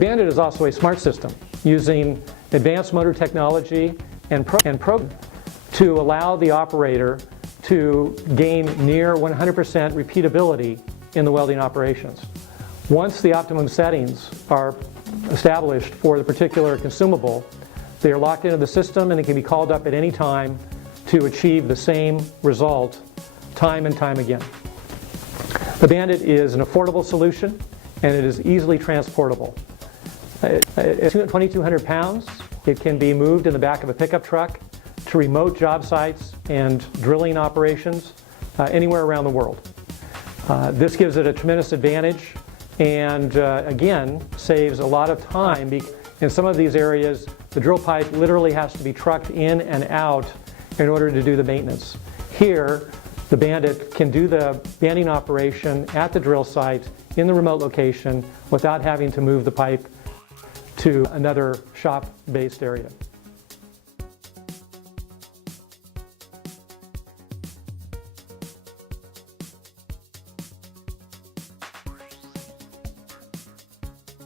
Bandit is also a smart system using advanced motor technology and program to allow the operator to gain near 100% repeatability in the welding operations. Once the optimum settings are established for the particular consumable, they are locked into the system and it can be called up at any time to achieve the same result time and time again. The Bandit is an affordable solution and it is easily transportable. It's 2,200 pounds. It can be moved in the back of a pickup truck to remote job sites and drilling operations anywhere around the world. This gives it a tremendous advantage and again saves a lot of time. In some of these areas, the drill pipe literally has to be trucked in and out in order to do the maintenance. Here, the Bandit can do the banding operation at the drill site in the remote location without having to move the pipe to another shop-based area.